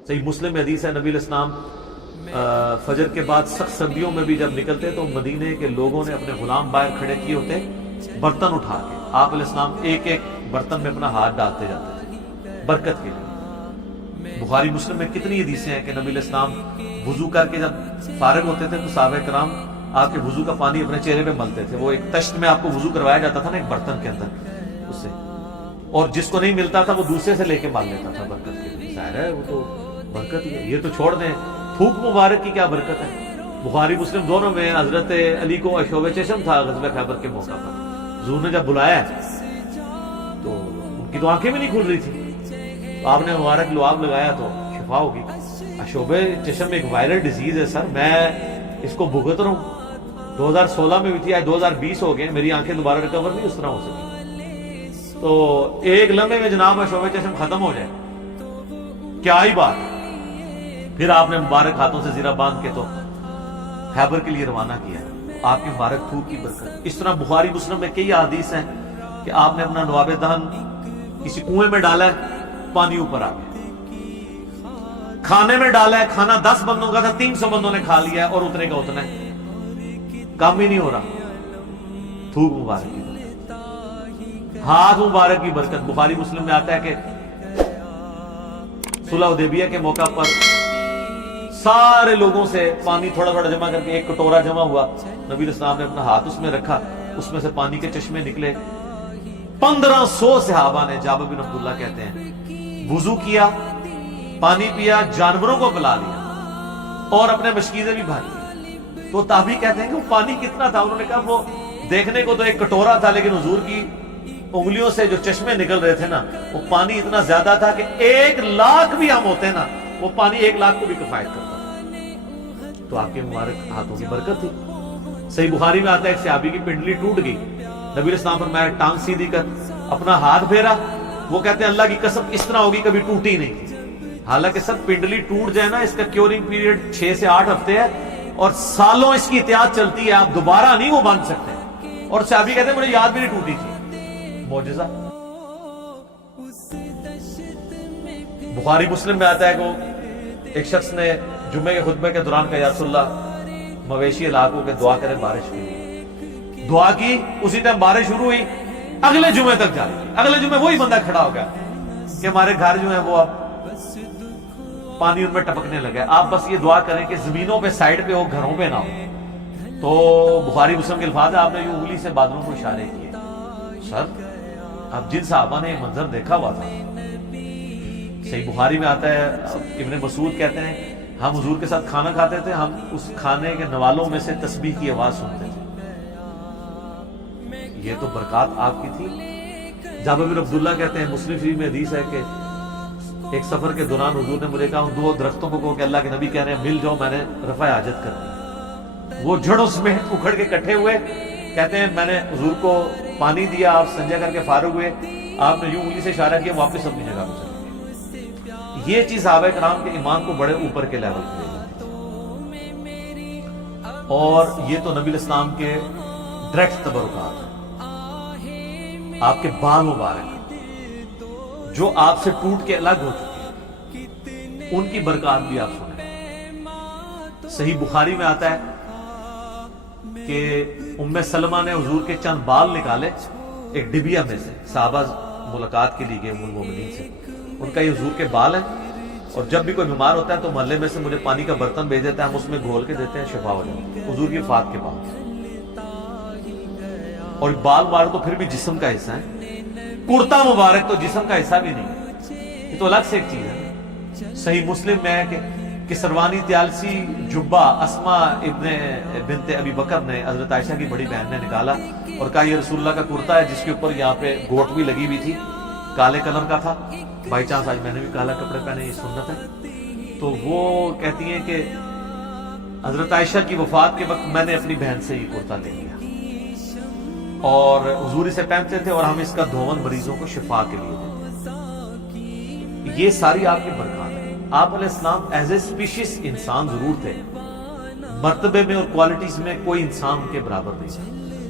صحیح مسلم میں حدیث ہے، نبی علیہ السلام فجر کے بعد سخت سردیوں میں بھی جب نکلتے تو مدینے کے لوگوں نے اپنے غلام باہر کھڑے کیے ہوتے برتن اٹھا کے، آپ علیہ السلام ایک ایک برتن میں اپنا ہاتھ ڈالتے جاتے تھے برکت کے لیے۔ بخاری مسلم میں کتنی حدیثیں ہیں کہ نبی علیہ السلام وضو کر کے جب فارغ ہوتے تھے تو صحابہ کرام آپ کے وضو کا پانی اپنے چہرے پہ ملتے تھے۔ وہ ایک تشت میں آپ کو وضو کروایا جاتا تھا نا ایک برتن کے اندر، اس سے، اور جس کو نہیں ملتا تھا وہ دوسرے سے لے کے مال لیتا تھا برکت کے لیے۔ ظاہر ہے وہ تو برکت ہی ہے، یہ تو چھوڑ دیں، تھوک مبارک کی کیا برکت ہے۔ بخاری مسلم دونوں میں حضرت علی کو اشوب چشم تھا غزوہ خیبر کے موقع پر، حضور نے جب بلایا تو ان کی تو آنکھیں بھی نہیں کھل رہی تھی، آپ نے مبارک لعاب لگایا تو شفا ہوگی۔ اشوب چشم ایک وائرل ڈیزیز ہے سر، میں اس کو بھگت رہا ہوں، 2016 میں بھی تھی، آج 2020 ہو گئے، میری آنکھیں دوبارہ ریکور نہیں اس طرح ہو سکی۔ تو ایک لمحے میں جناب اشوب چشم ختم ہو جائے، کیا ہی بات۔ پھر آپ نے مبارک ہاتھوں سے زیرہ باندھ کے تو خیبر کے لیے روانہ کیا، آپ کی مبارک تھوک کی برکت۔ اس طرح بخاری مسلم میں کئی احادیث ہیں کہ آپ نے اپنا لعاب دہن کسی کنویں میں ڈالا ہے، پانی اوپر آ گیا، کھانے میں ڈالا ہے، کھانا 10 بندوں کا تھا، 300 بندوں نے کھا لیا ہے اور اتنے کا اتنا ہے، کم ہی نہیں ہو رہا، تھوک مبارک کی برکت، ہاتھ مبارک کی برکت۔ بخاری مسلم میں آتا ہے کہ صلح حدیبیہ کے موقع پر سارے لوگوں سے پانی تھوڑا تھوڑا جمع کر کے ایک کٹورا جمع ہوا، نبی علیہ السلام نے اپنا ہاتھ اس میں رکھا، اس میں سے پانی کے چشمے نکلے، 1500 صحابہ نے، جابر بن عبداللہ کہتے ہیں، وضو کیا، پانی پیا، جانوروں کو پلا لیا اور اپنے مشکیزیں بھی بھاری۔ تو تابعی کہتے ہیں کہ وہ پانی کتنا تھا، انہوں نے کہا وہ دیکھنے کو تو ایک کٹورا تھا لیکن حضور کی انگلیوں سے جو چشمے نکل رہے تھے نا، وہ پانی اتنا زیادہ تھا کہ 1,00,000 بھی ہم ہوتے نا، وہ پانی 1,00,000 کو بھی کفایت کرتا تھا۔ تو آپ کے مبارک ہاتھوں کی برکت تھی۔ صحیح بخاری میں آتا ہے ایک صحابی کی پنڈلی ٹوٹ گئی، نبی علیہ السلام فرمایا ٹانگ سیدھی کر، اپنا ہاتھ پھیرا، وہ کہتے ہیں اللہ کی قسم اس طرح ہوگی کبھی ٹوٹی نہیں تھی۔ حالانکہ سب پنڈلی ٹوٹ جائے نا، اس کا کیورنگ پیریڈ 6 سے 8 ہفتے ہے اور سالوں اس کی احتیاط چلتی ہے، آپ دوبارہ نہیں وہ باندھ سکتے۔ اور صحابی کہتے ہیں مجھے یاد بھی نہیں ٹوٹی تھی، معجزہ۔ بخاری مسلم میں آتا ہے کہ ایک شخص نے جمعے کے خطبے کے دوران کہا یا رسول اللہ مویشی علاقوں کے دعا کرے بارش کے لیے، دعا کی، اسی ٹائم بارش شروع ہوئی، اگلے جمعے تک جاری، اگلے جمعے وہی بندہ کھڑا ہو گیا کہ ہمارے گھر جو ہے وہ اب پانی ان میں ٹپکنے لگا ہے، آپ بس یہ دعا کریں کہ زمینوں پہ سائڈ پہ ہو، گھروں پہ نہ ہو۔ تو بخاری مسلم کے الفاظ ہے، آپ نے یوں انگلی سے بادلوں کو اشارے کیے۔ سر اب جن صحابہ نے یہ منظر دیکھا ہوا تھا، صحیح بخاری میں آتا ہے ابن مسعود کہتے ہیں ہم حضور کے ساتھ کھانا کھاتے تھے، ہم اس کھانے کے نوالوں میں سے تسبیح کی آواز سنتے تھے۔ یہ تو برکات آپ کی تھی۔ جابر بن عبداللہ کہتے ہیں مسلم شریف میں حدیث ہے کہ ایک سفر کے دوران حضور نے مجھے کہا ان 2 درختوں کو کہو کہ اللہ کے نبی کہہ رہے ہیں مل جاؤ، میں نے رفع حاجت کرنی۔ وہ جڑوں سمیت اکھڑ کے اکٹھے ہوئے، کہتے ہیں میں نے حضور کو پانی دیا، آپ سنجا کر کے فارغ ہوئے، آپ نے یوں انگلی سے اشارہ کیا، واپس اپنی جگہ پہ چلے گئے۔ یہ چیز صحابہ کرام کے ایمان کو بڑے اوپر کے لیول پہ لے گئی، اور یہ تو نبی علیہ السلام کے ڈائریکٹ تبرکات ہیں۔ آپ کے بال مبارک جو آپ سے ٹوٹ کے الگ ہو چکے ہیں، ان کی برکات بھی آپ سنیں۔ صحیح بخاری میں آتا ہے کہ ام سلمہ نے حضور کے چند بال نکالے ایک ڈبیا میں سے، صحابہ ملاقات کے لیے گئے ام المومنین سے، ان کا یہ حضور کے بال ہیں، اور جب بھی کوئی بیمار ہوتا ہے تو محلے میں سے مجھے پانی کا برتن بھیج دیتا ہے، ہم اس میں گھول کے دیتے ہیں، شفا ہو جاتی ہے۔ حضور کی وفات کے بعد، اور بال مبارک تو پھر بھی جسم کا حصہ ہے، کرتا مبارک تو جسم کا حصہ بھی نہیں ہے، یہ تو الگ سے ایک چیز ہے۔ صحیح مسلم میں ہے کہ سروانی تیالسی جبہ اسما ابن بنت ابی بکر نے حضرت عائشہ کی بڑی بہن نے نکالا اور کہا یہ رسول اللہ کا کرتا ہے جس کے اوپر یہاں پہ گوٹ بھی لگی ہوئی تھی، کالے کلر کا تھا، بائی چانس آج میں نے بھی کالا کپڑے پہنے، یہ سنت ہے۔ تو وہ کہتی ہیں کہ حضرت عائشہ کی وفات کے وقت میں نے اپنی بہن سے یہ کرتا لے لیا اور حضور اسے پہنتے تھے، اور ہم اس کا دھون مریضوں کو شفا کے لیے دیتے۔ یہ ساری آپ کی برکات ہے۔ آپ علیہ السلام ایز اے سپیشیز انسان ضرور تھے، مرتبے میں اور کوالٹیز میں کوئی انسان کے برابر نہیں تھا۔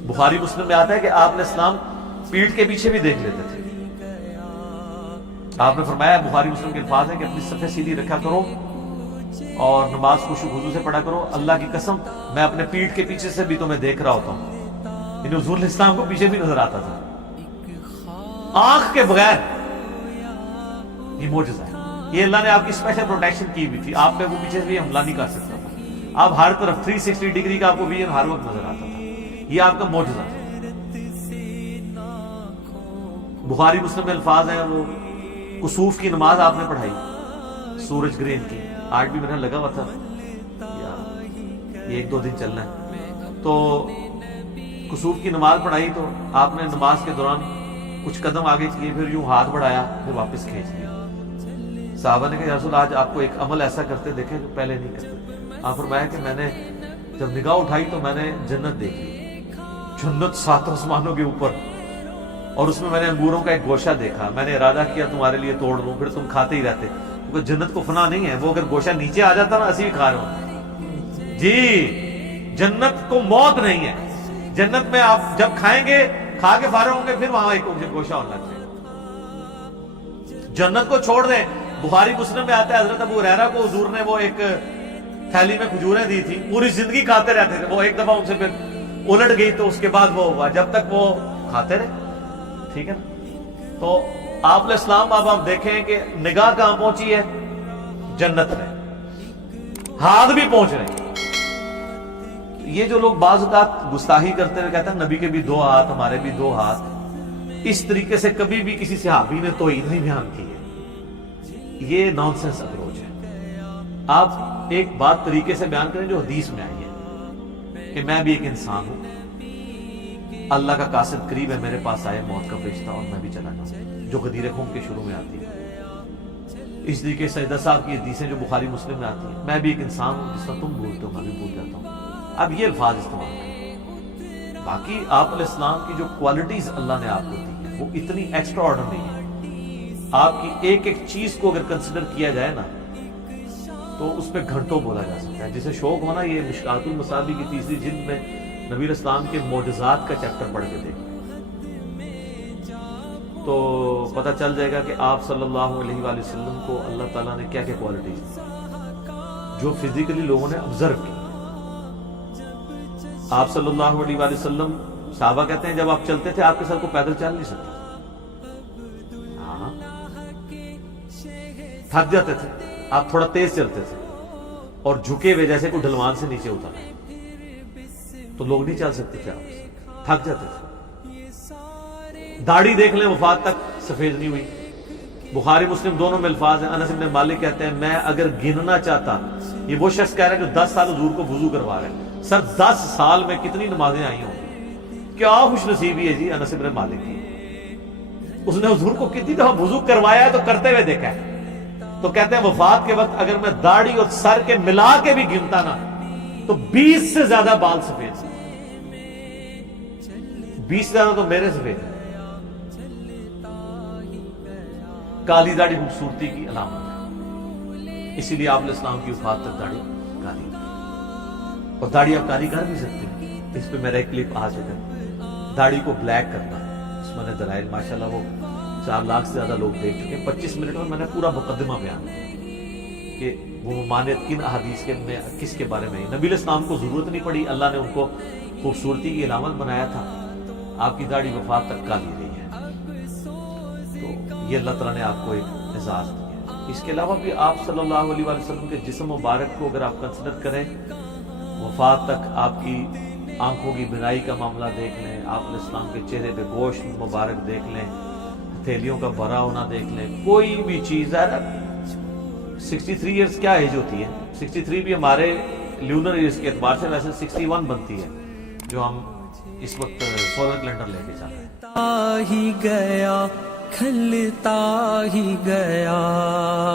بخاری مسلم میں آتا ہے کہ آپ علیہ السلام پیٹھ کے پیچھے بھی دیکھ لیتے تھے، آپ نے فرمایا بخاری مسلم کے الفاظ ہیں کہ اپنی صفیں سیدھی رکھا کرو اور نماز خشوع خضوع سے پڑھا کرو. اللہ کی قسم میں اپنے پیٹھ کے پیچھے سے بھی تمہیں دیکھ رہا ہوتا ہوں. یعنی حضور علیہ السلام کو پیچھے بھی نظر آتا تھا آنکھ کے بغیر. یہ معجزہ ہے. یہ اللہ نے آپ کی اسپیشل پروٹیکشن کی بھی تھی. آپ پہ وہ پیچھے سے بھی حملہ نہیں کر سکتا تھا. آپ ہر طرف 360 ڈگری کا آپ کو ویژن ہر وقت نظر آتا تھا. یہ آپ کا معجزہ ہے. بخاری مسلم میں الفاظ ہیں وہ کسوف کی نماز آپ نے پڑھائی سورج گرہن کی. آج بھی میرا لگا ہوا تھا یہ 1-2 دن چلنا ہے. تو کسوف کی نماز پڑھائی تو آپ نے نماز کے دوران کچھ قدم آگے کیے, پھر یوں ہاتھ بڑھایا, پھر واپس کھینچ لیا. صحابہ نے کہا یا رسول آج آپ کو ایک عمل ایسا کرتے دیکھیں جو پہلے نہیں کرتے. آپ فرمایا کہ میں نے جب نگاہ اٹھائی تو میں نے جنت دیکھی. جنت 7 آسمانوں کے اوپر, اور اس میں نے انگوروں کا ایک گوشہ دیکھا. میں نے ارادہ کیا تمہارے لیے توڑ لوں, پھر تم کھاتے ہی رہتے. کیونکہ جنت کو فنا نہیں ہے. وہ اگر گوشہ نیچے آ جاتا نا اسی بھی کھا رہے ہوں. جی جنت کو موت نہیں ہے. جنت میں آپ جب کھائیں گے کھا کے فارغ ہوں گے پھر وہاں ایک گوشہ ہونا چاہیے. جنت کو چھوڑ دیں. بخاری مسلم میں آتا ہے حضرت ابو ہریرہ کو حضور نے وہ ایک تھیلی میں کھجوریں دی تھی, پوری زندگی کھاتے رہتے تھے. وہ ایک دفعہ ان سے پھر الٹ گئی تو اس کے بعد وہ ہوا, جب تک وہ کھاتے رہے. ٹھیک ہے نا. تو آپ علیہ السلام اب آپ دیکھیں کہ نگاہ کہاں پہنچی ہے, جنت میں. ہاتھ بھی پہنچ رہے ہیں. یہ جو لوگ بعض اوقات گستاخی کرتے ہوئے کہتے ہیں نبی کے بھی 2 ہاتھ ہمارے بھی 2 ہاتھ, اس طریقے سے کبھی بھی کسی صحابی نے توہین نہیں بیان کی ہے. یہ نانسنس اپروچ ہے. آپ ایک بات طریقے سے بیان کریں جو حدیث میں آئی ہے کہ میں بھی ایک انسان ہوں, اللہ کا قاصد قریب ہے, میرے پاس آئے موت کا فرشتہ اور میں بھی چلا جاؤں, جو غدیر خم کے شروع میں آتی ہے. اس طریقے سیدہ صاحب کی حدیثیں جو بخاری مسلم میں آتی ہیں, میں بھی ایک انسان ہوں جس طرح تم بھولتے ہو میں بھی بھول جاتا ہوں. اب یہ الفاظ استعمال کریں. باقی آپ علیہ السلام کی جو کوالٹیز اللہ نے آپ کو دی ہیں وہ اتنی ایکسٹرا آرڈنری ہے. آپ کی ایک ایک چیز کو اگر کنسیڈر کیا جائے نا تو اس پہ گھنٹوں بولا جا سکتا ہے. جسے شوق ہونا یہ مشکات المصابیح کی 3ری جلد میں نبی علیہ السلام کے معجزات کا چیپٹر پڑھ کے دیکھیں تو پتہ چل جائے گا کہ آپ صلی اللہ علیہ وآلہ وسلم کو اللہ تعالیٰ نے کیا کیا کوالٹیز دی جو فزیکلی لوگوں نے آبزرو کی. آپ صلی اللہ علیہ وآلہ وسلم, صحابہ کہتے ہیں جب آپ چلتے تھے آپ کے ساتھ کو پیدل چل نہیں سکتے, تھک جاتے تھے. آپ تھوڑا تیز چلتے تھے اور جھکے ہوئے جیسے کوئی ڈھلوان سے نیچے اتر تو لوگ نہیں چل سکتے تھے, آپ تھک جاتے تھے. داڑھی دیکھ لیں وفات تک سفید نہیں ہوئی. بخاری مسلم دونوں میں الفاظ ہیں. انس بن مالک کہتے ہیں میں اگر گننا چاہتا, یہ وہ شخص کہہ رہا ہے جو 10 سال حضور کو وضو کروا رہے ہیں, سر 10 سال میں کتنی نمازیں آئی ہوں, کیا خوش نصیبی ہے جی انس بن مالک کی. اس نے حضور کو کتنی دفعہ وضو کروایا ہے تو کرتے ہوئے دیکھا ہے. تو کہتے ہیں وفات کے وقت اگر میں داڑھی اور سر کے ملا کے بھی گنتا نا تو 20 سے زیادہ بال سفید, 20 سے زیادہ تو میرے سفید ہیں. کالی داڑھی خوبصورتی کی علامت ہے, اسی لیے آپ علیہ السلام کی وفات تک داڑھی کالی, اور داڑھی آپ کالی کر بھی سکتے ہیں. اس پہ میرا ایک کلپ آ چکا ہے, داڑھی کو بلیک کرنا. اس میں نے دلائل ماشاءاللہ وہ 4 لاکھ سے زیادہ لوگ دیکھ چکے ہیں. 25 منٹ میں میں نے پورا مقدمہ بیان کیا کہ وہ ممانعت کن احادیث کے میں کس کے بارے میں. نبی علیہ السلام کو ضرورت نہیں پڑی, اللہ نے ان کو خوبصورتی کی علامت بنایا تھا. آپ کی داڑھی وفات تک کالی رہی ہے. تو یہ اللہ تعالیٰ نے آپ کو ایک اعزاز دیا. اس کے علاوہ بھی آپ صلی اللہ علیہ وآلہ وسلم کے جسم مبارک کو اگر آپ کنسیڈر کریں, وفات تک آپ کی آنکھوں کی بینائی کا معاملہ دیکھ لیں, آپ علیہ السلام کے چہرے پہ گوشت مبارک دیکھ لیں, ہتھیلیوں کا بھرا ہونا دیکھ لیں, کوئی بھی چیز ہے. 63 ایئرز کیا ایج ہوتی ہے, 63 بھی ہمارے لیونر ایئرز کے اعتبار سے ویسے 61 بنتی ہے جو ہم اس وقت سولر کیلنڈر لے کے چل رہے ہیں. ہی گیا کھلتا ہی گیا.